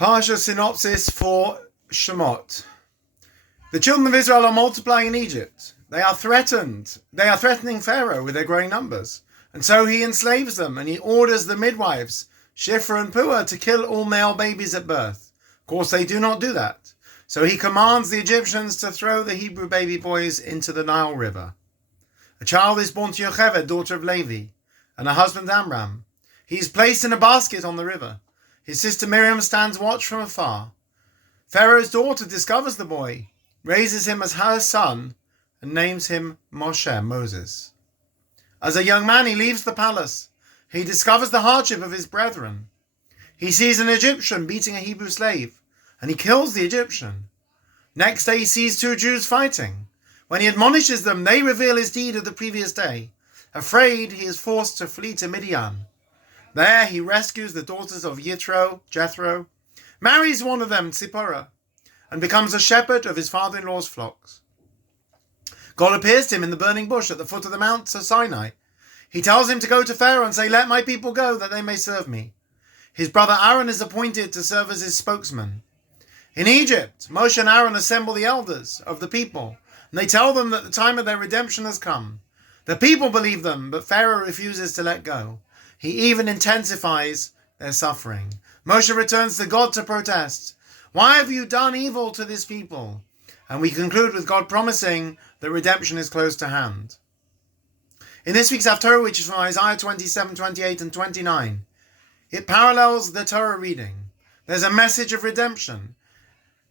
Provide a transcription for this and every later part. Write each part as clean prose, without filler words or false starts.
Parsha Synopsis for Shemot. The children of Israel are multiplying in Egypt. They are threatened. They are threatening Pharaoh with their growing numbers. And so he enslaves them, and he orders the midwives, Shifra and Puah, to kill all male babies at birth. Of course, they do not do that. So he commands the Egyptians to throw the Hebrew baby boys into the Nile River. A child is born to Yocheved, daughter of Levi, and her husband Amram. He is placed in a basket on the river. His sister Miriam stands watch from afar. Pharaoh's daughter discovers the boy, raises him as her son, and names him Moshe, Moses. As a young man, he leaves the palace. He discovers the hardship of his brethren. He sees an Egyptian beating a Hebrew slave, and he kills the Egyptian. Next day, he sees two Jews fighting. When he admonishes them, they reveal his deed of the previous day. Afraid, he is forced to flee to Midian. There he rescues the daughters of Jethro, marries one of them, Tzipporah, and becomes a shepherd of his father-in-law's flocks. God appears to him in the burning bush at the foot of the Mount Sinai. He tells him to go to Pharaoh and say, "Let my people go, that they may serve me." His brother Aaron is appointed to serve as his spokesman. In Egypt, Moshe and Aaron assemble the elders of the people, and they tell them that the time of their redemption has come. The people believe them, but Pharaoh refuses to let go. He even intensifies their suffering. Moshe returns to God to protest. "Why have you done evil to this people?" And we conclude with God promising that redemption is close to hand. In this week's Haftarah, which is from Isaiah 27, 28 and 29, it parallels the Torah reading. There's a message of redemption.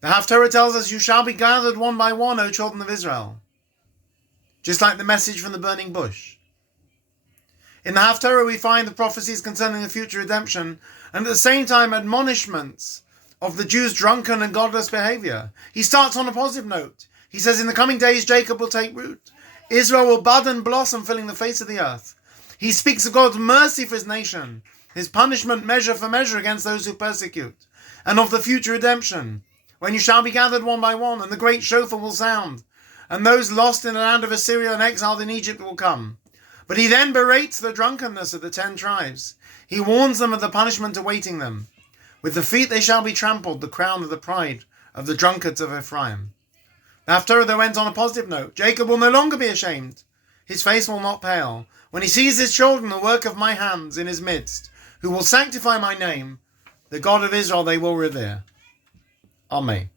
The Haftarah tells us, "You shall be gathered one by one, O children of Israel." Just like the message from the burning bush. In the Haftarah, we find the prophecies concerning the future redemption, and at the same time admonishments of the Jews' drunken and godless behavior. He starts on a positive note. He says, "In the coming days, Jacob will take root. Israel will bud and blossom, filling the face of the earth." He speaks of God's mercy for his nation, his punishment measure for measure against those who persecute, and of the future redemption, when you shall be gathered one by one, and the great shofar will sound, and those lost in the land of Assyria and exiled in Egypt will come. But he then berates the drunkenness of the 10 tribes. He warns them of the punishment awaiting them. "With the feet they shall be trampled, the crown of the pride of the drunkards of Ephraim." The Haftarah, though, went on a positive note. Jacob will no longer be ashamed. His face will not pale. When he sees his children, the work of my hands in his midst, who will sanctify my name, the God of Israel they will revere. Amen.